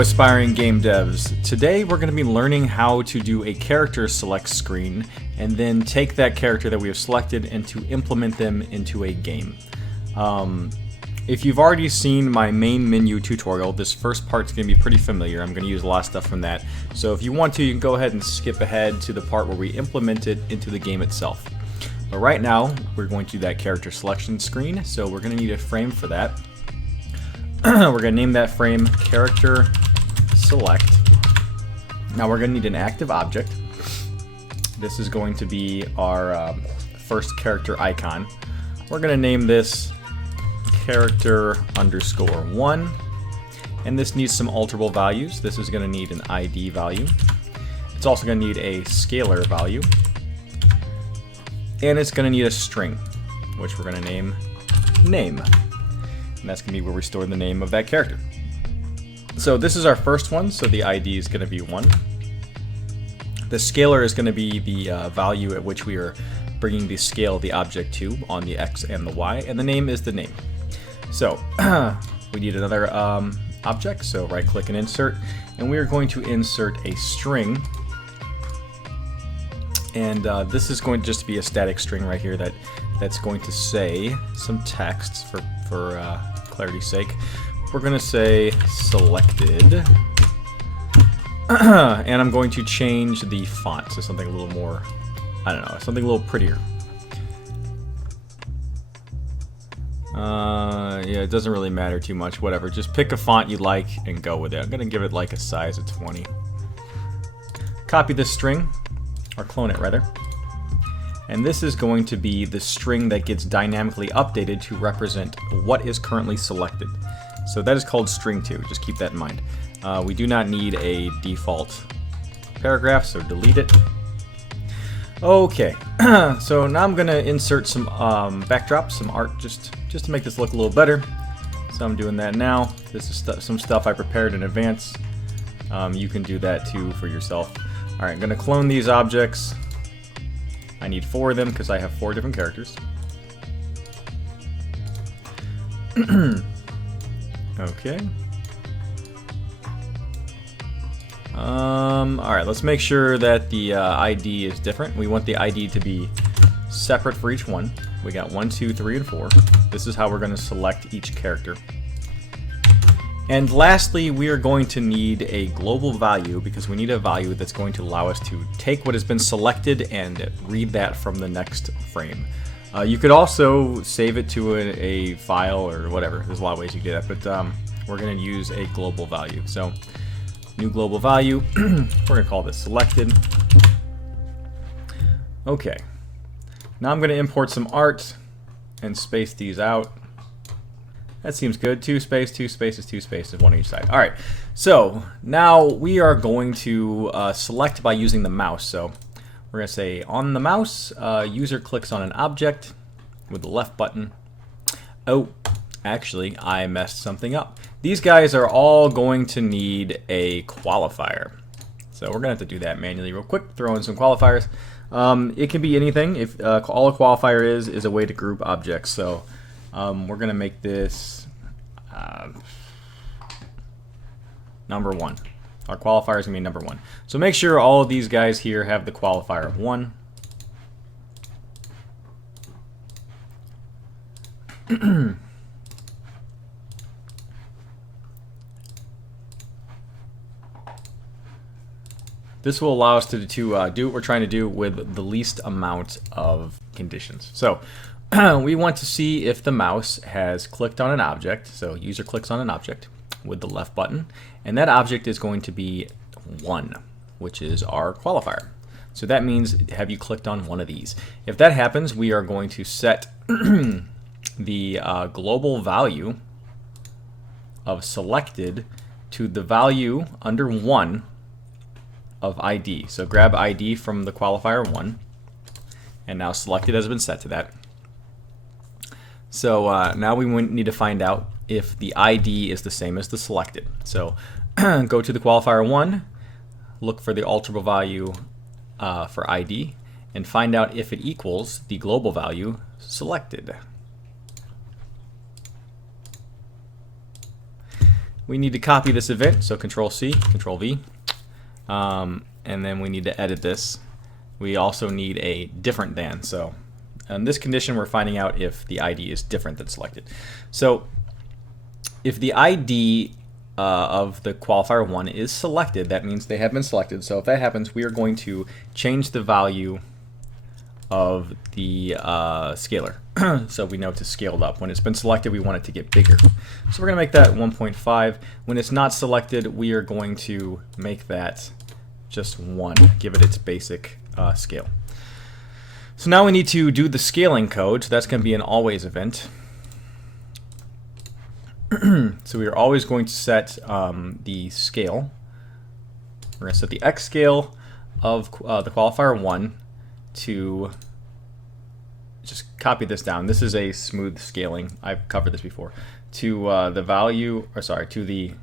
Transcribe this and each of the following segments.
Hello, aspiring game devs. Today we're going to be learning how to do a character select screen and then take that character that we have selected and to implement them into a game. If you've already seen my main menu tutorial, this first part's going to be pretty familiar. I'm going to use a lot of stuff from that. So if you want to, you can go ahead and skip ahead to the part where we implement it into the game itself. But right now, we're going to do that character selection screen, so we're going to need a frame for that. We're going to name that frame character select. Now we're going to need an active object. This is going to be our first character icon. We're going to name this character underscore 1, and this needs some alterable values. This is going to need an ID value. It's also going to need a scalar value, and it's going to need a string, which we're going to name name. And that's going to be where we store the name of that character. So this is our first one, so the ID is going to be 1. The scalar is going to be the value at which we are bringing the scale of the object to on the X and the Y, and the name is the name. So we need another object, so right click and insert, and we are going to insert a string. And this is going to just be a static string right here that's going to say some text for clarity's sake. We're going to say selected, and I'm going to change the font to something a little more, I don't know, something a little prettier. Yeah, it doesn't really matter too much, whatever. Just pick a font you like and go with it. I'm going to give it like a size of 20. Copy this string, or clone it rather. And this is going to be the string that gets dynamically updated to represent what is currently selected. So that is called string2, just keep that in mind. We do not need a default paragraph, so delete it. Okay, so now I'm gonna insert some backdrops, some art, just to make this look a little better. So I'm doing that now. This is some stuff I prepared in advance. You can do that too for yourself. All right, I'm gonna clone these objects. I need 4 of them because I have 4 different characters. Okay. Alright, let's make sure that the ID is different. We want the ID to be separate for each one. We got 1, 2, 3, and 4. This is how we're going to select each character. And lastly, we are going to need a global value because we need a value that's going to allow us to take what has been selected and read that from the next frame. You could also save it to a file or whatever. There's a lot of ways you can do that, but we're going to use a global value. So, new global value. We're going to call this selected. Okay. Now I'm going to import some art and space these out. That seems good. 2 spaces, 2 spaces, 2 spaces, 1 on each side. All right. So now we are going to select by using the mouse. So we're going to say on the mouse, user clicks on an object with the left button. Oh, actually, I messed something up. These guys are all going to need a qualifier. So we're going to have to do that manually real quick. Throw in some qualifiers. It can be anything. If all a qualifier is a way to group objects. So we're going to make this number 1. Our qualifier is going to be number 1. So make sure all of these guys here have the qualifier of 1. This will allow us to do what we're trying to do with the least amount of conditions. So we want to see if the mouse has clicked on an object. So user clicks on an object with the left button, and that object is going to be 1, which is our qualifier. So that means, have you clicked on one of these? If that happens, we are going to set the global value of selected to the value under 1 of ID. So grab ID from the qualifier 1, and now selected has been set to that. So now we need to find out if the ID is the same as the selected. So go to the qualifier 1, look for the alterable value for ID, and find out if it equals the global value selected. we need to copy this event, so Control C, Control V, and then we need to edit this. We also need a different than, so in this condition we're finding out if the ID is different than selected. So if the ID of the qualifier 1 is selected, that means they have been selected. So if that happens, we are going to change the value of the scalar. So we know to scale it up. When it's been selected, we want it to get bigger. So we're going to make that 1.5. When it's not selected, we are going to make that just 1, give it its basic scale. So now we need to do the scaling code. So that's going to be an always event. So we are always going to set the scale. We're going to set the x scale of the qualifier 1 to, just copy this down. This is a smooth scaling. I've covered this before. To the value, or sorry, to the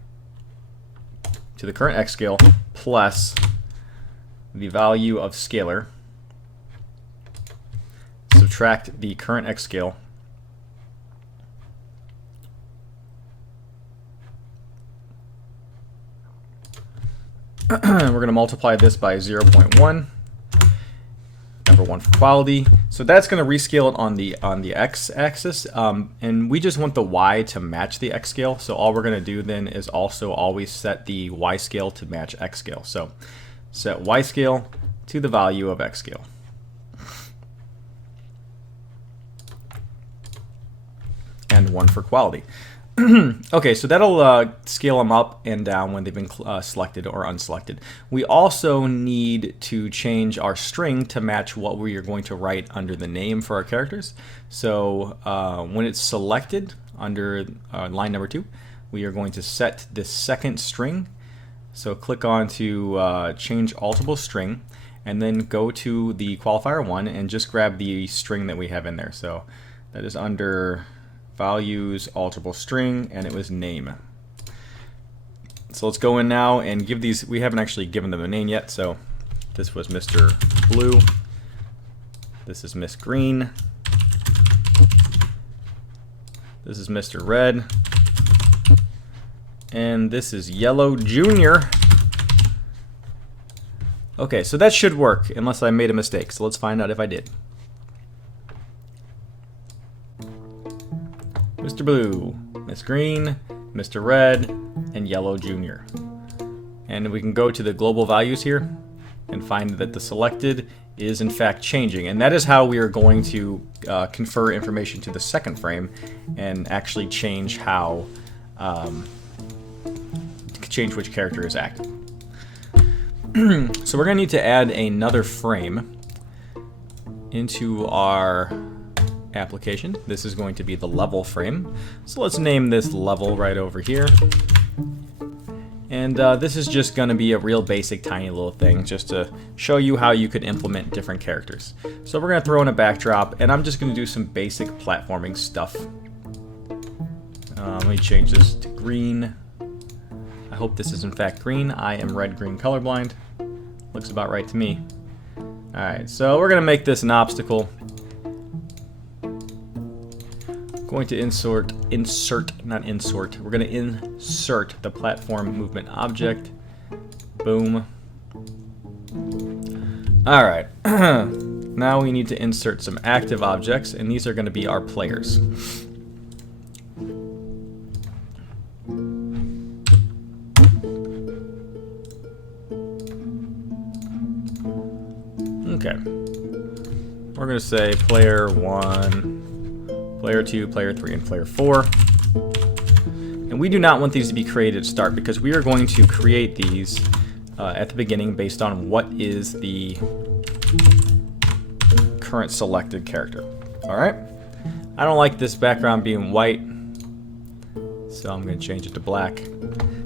current x scale plus the value of scalar. Subtract the current x scale we're going to multiply this by 0.1, number 1 for quality. So that's going to rescale it on the x-axis, and we just want the y to match the x scale. So all we're going to do then is also always set the y scale to match x scale. So set y scale to the value of x scale. And 1 for quality. Okay, so that'll scale them up and down when they've been selected or unselected. We also need to change our string to match what we are going to write under the name for our characters. So when it's selected under line number 2, we are going to set this second string. So click on to change altable string, and then go to the qualifier 1 and just grab the string that we have in there. So that is under values, alterable string, and it was name. So let's go in now and give these, we haven't actually given them a name yet, so this was Mr. Blue, this is Miss Green, this is Mr. Red, and this is Yellow Junior. Okay, so that should work unless I made a mistake, so let's find out if I did. Mr. Blue, Miss Green, Mr. Red, and Yellow Junior. And we can go to the global values here and find that the selected is in fact changing. And that is how we are going to confer information to the second frame and actually change how, change which character is active. So we're going to need to add another frame into our application. This is going to be the level frame. So let's name this level right over here. And this is just going to be a real basic tiny little thing just to show you how you could implement different characters. So we're going to throw in a backdrop, and I'm just going to do some basic platforming stuff. Let me change this to green. I hope this is in fact green. I am red-green colorblind. Looks about right to me. Alright, so we're going to make this an obstacle. Going to insert, we're going to insert the platform movement object. Boom. Alright, now we need to insert some active objects, and these are going to be our players. Okay, we're going to say player 1, player 2, player 3, and player 4. And we do not want these to be created at start because we are going to create these at the beginning based on what is the current selected character. Alright? I don't like this background being white, so I'm going to change it to black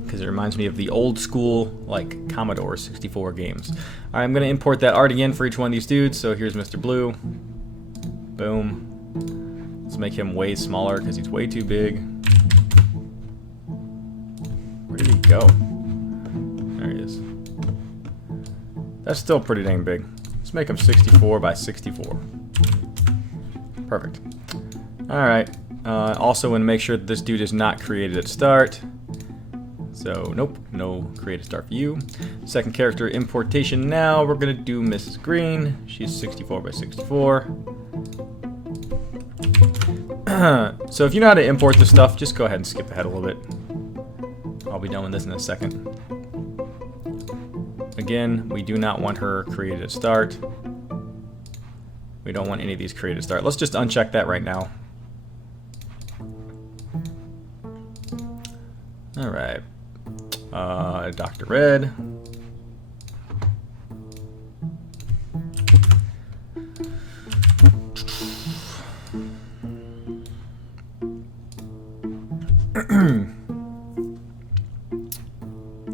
because it reminds me of the old school, like, Commodore 64 games. Alright, I'm going to import that art again for each one of these dudes. So here's Mr. Blue. Boom. Let's make him way smaller because he's way too big. Where did he go? There he is. That's still pretty dang big. Let's make him 64 by 64. Perfect. Alright. Also want to make sure that this dude is not created at start. So nope, no create a start for you. Second character importation now. We're gonna do Mrs. Green. She's 64 by 64. So if you know how to import this stuff, just go ahead and skip ahead a little bit. I'll be done with this in a second. Again, we do not want her created at start. We don't want any of these created at start. Let's just uncheck that right now. Alright. Dr. Red.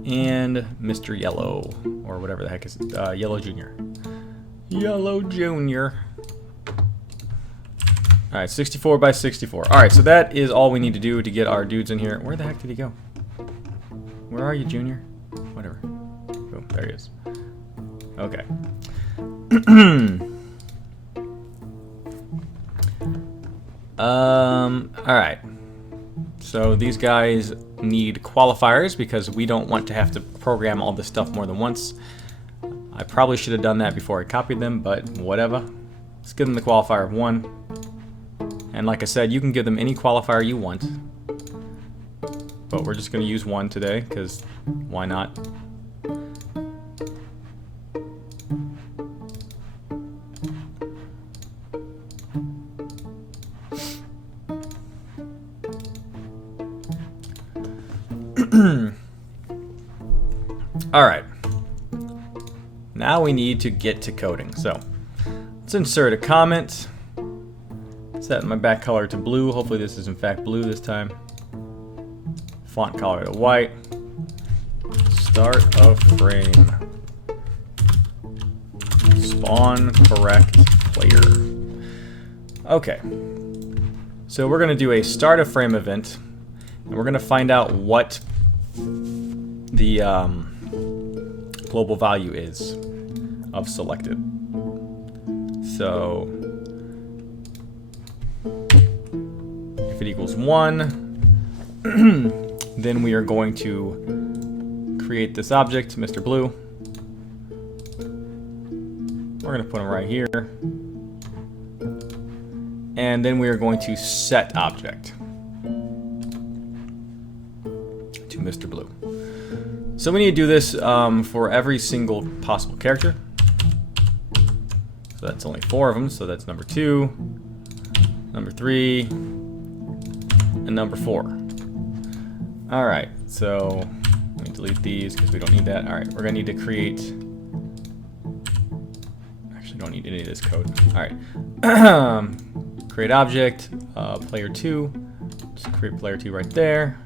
And Mr. Yellow, or whatever the heck is it? Yellow Jr. Yellow Jr. Alright, 64 by 64. Alright, so that is all we need to do to get our dudes in here. Where the heck did he go? Where are you, Junior? Whatever. Oh, there he is. Okay. Alright. So these guys need qualifiers because we don't want to have to program all this stuff more than once. I probably should have done that before I copied them, but whatever. Let's give them the qualifier of 1. And like I said, you can give them any qualifier you want. But we're just going to use 1 today, because why not? Alright. Now we need to get to coding. So, let's insert a comment. Set my back color to blue. Hopefully this is in fact blue this time. Font color to white. Start a frame. Spawn correct player. Okay. So we're going to do a start a frame event. And we're going to find out what the global value is of selected. So if it equals 1, then we are going to create this object, Mr. Blue. We're going to put him right here. And then we are going to set object to Mr. Blue. So we need to do this for every single possible character. So that's only 4 of them. So that's number 2, number 3, and number 4. All right. So let me delete these because we don't need that. All right. We're gonna need to create. Actually, don't need any of this code. All right. Create object. Player 2. Just create player 2 right there.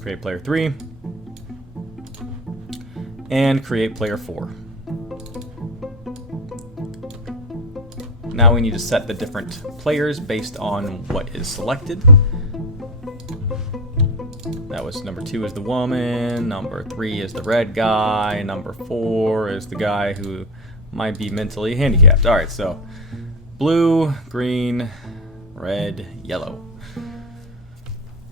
Create player 3, and create player 4. Now we need to set the different players based on what is selected. That was number 2 is the woman, number 3 is the red guy, number 4 is the guy who might be mentally handicapped. Alright, so blue, green, red, yellow.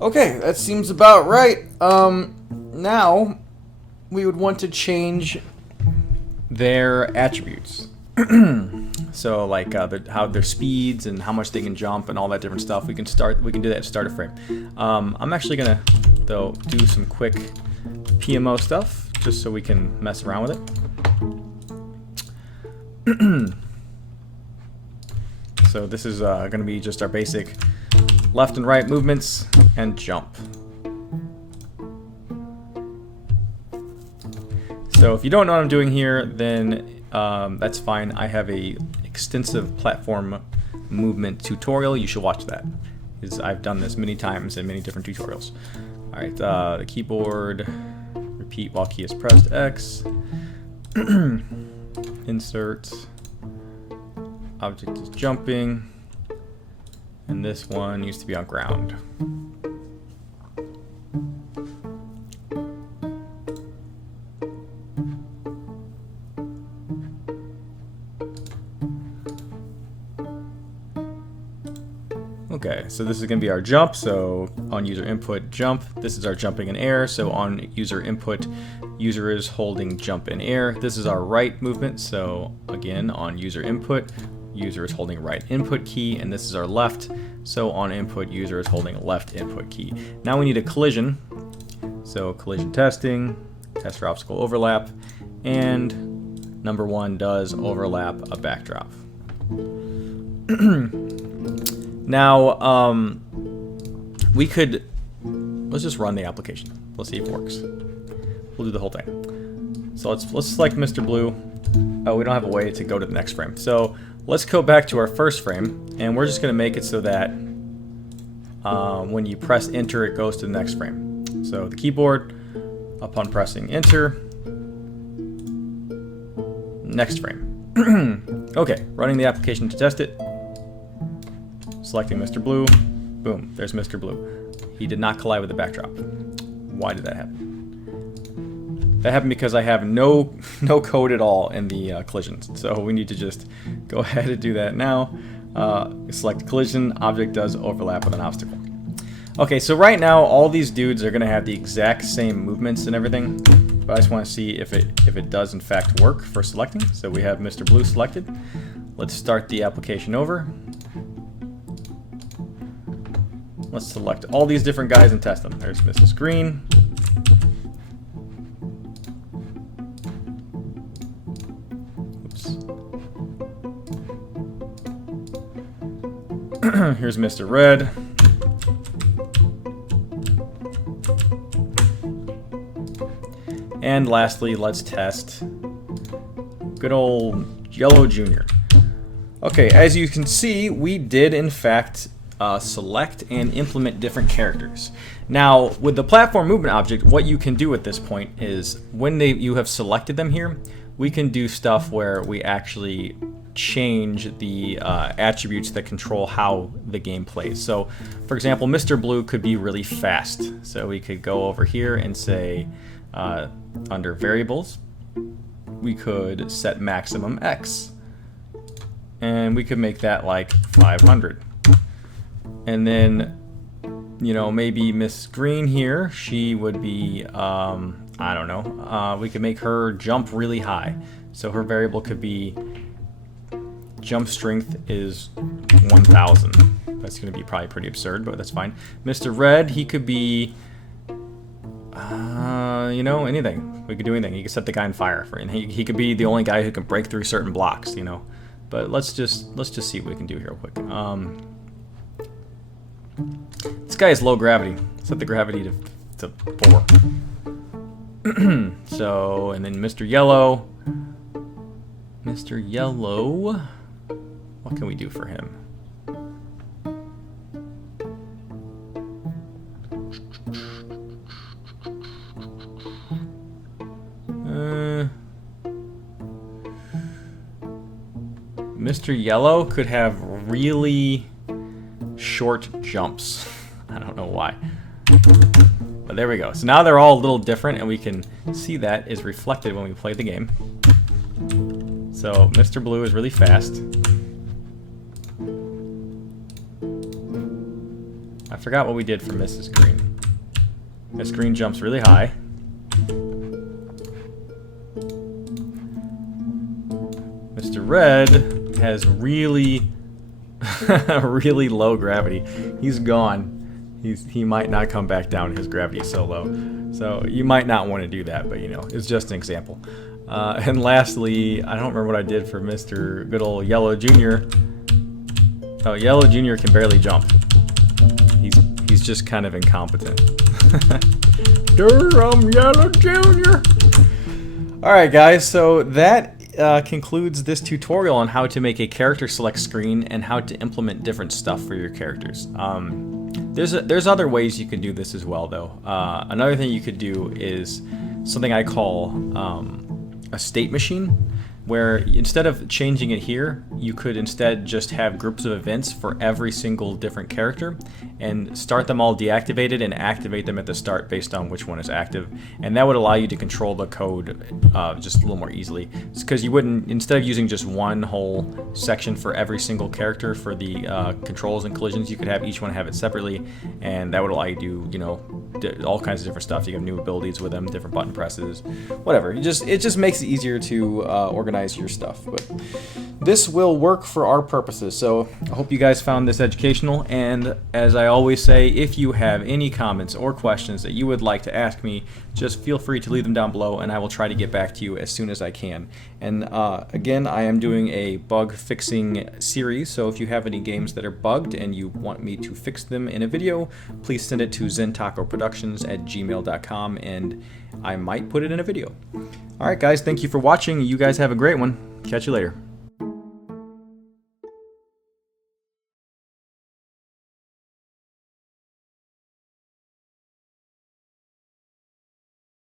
Okay, that seems about right. Now we would want to change their attributes. So like how their speeds and how much they can jump and all that different stuff. We can do that at start a frame. I'm actually gonna though do some quick PMO stuff just so we can mess around with it. So this is gonna be just our basic left and right movements and jump. So if you don't know what I'm doing here, then that's fine. I have a extensive platform movement tutorial. You should watch that, because I've done this many times in many different tutorials. All right, the keyboard, repeat while key is pressed, X. Insert, object is jumping. And this one needs to be on ground. Okay, so this is going to be our jump. So on user input, jump. This is our jumping in air. So on user input, user is holding jump in air. This is our right movement. So again, on user input, user is holding right input key. And this is our left. So on input, user is holding left input key. Now we need a collision. So collision testing, test for obstacle overlap. And number 1 does overlap a backdrop. Now, we could, let's just run the application. Let's see if it works. We'll do the whole thing. So let's select Mr. Blue. Oh, we don't have a way to go to the next frame. So let's go back to our first frame, and we're just going to make it so that when you press enter, it goes to the next frame. So the keyboard, upon pressing enter, next frame. Okay, running the application to test it. Selecting Mr. Blue. Boom, there's Mr. Blue. He did not collide with the backdrop. Why did that happen? That happened because I have no code at all in the collisions. So we need to just go ahead and do that now. Select collision, object does overlap with an obstacle. Okay, so right now all these dudes are gonna have the exact same movements and everything, but I just wanna see if it does in fact work for selecting. So we have Mr. Blue selected. Let's start the application over. Let's select all these different guys and test them. There's Mrs. Green. Oops. Here's Mr. Red. And lastly, let's test good old Yellow Jr. Okay, as you can see, we did in fact select and implement different characters. Now, with the platform movement object, what you can do at this point is when you have selected them here, we can do stuff where we actually change the attributes that control how the game plays. So, for example, Mr. Blue could be really fast. So we could go over here and say, under variables, we could set maximum X. And we could make that like 500. And then, you know, maybe Miss Green here, she would be, I don't know, we could make her jump really high. So her variable could be jump strength is 1,000. That's going to be probably pretty absurd, but that's fine. Mr. Red, he could be, you know, anything. We could do anything. You could set the guy on fire, and he could be the only guy who can break through certain blocks, you know. But let's just see what we can do here real quick. This guy is low gravity. Set the gravity to 4. So, and then Mr. Yellow. Mr. Yellow. What can we do for him? Mr. Yellow could have really short jumps. I don't know why. But there we go. So now they're all a little different, and we can see that is reflected when we play the game. So Mr. Blue is really fast. I forgot what we did for Mrs. Green. Miss Green jumps really high. Mr. Red has really really low gravity. He's gone. He might not come back down. His gravity is so low. So you might not want to do that, but you know, it's just an example. And lastly, I don't remember what I did for Mr. Good old Yellow Jr. Oh, Yellow Jr. can barely jump. He's just kind of incompetent. Durham Yellow Jr. Alright guys, so that concludes this tutorial on how to make a character select screen and how to implement different stuff for your characters. There's other ways you can do this as well though. Another thing you could do is something I call a state machine. where instead of changing it here, you could instead just have groups of events for every single different character and start them all deactivated and activate them at the start based on which one is active. And that would allow you to control the code just a little more easily. It's because you wouldn't, instead of using just one whole section for every single character for the controls and collisions, you could have each one have it separately, and that would allow you to do, you know, all kinds of different stuff. You have new abilities with them, different button presses, whatever. It just makes it easier to organize your stuff. But this will work for our purposes. So I hope you guys found this educational. And as I always say, if you have any comments or questions that you would like to ask me, just feel free to leave them down below, and I will try to get back to you as soon as I can. And again, I am doing a bug fixing series, so if you have any games that are bugged and you want me to fix them in a video, please send it to zentacoproductions@gmail.com and I might put it in a video. Alright guys, thank you for watching. You guys have a great one. Catch you later.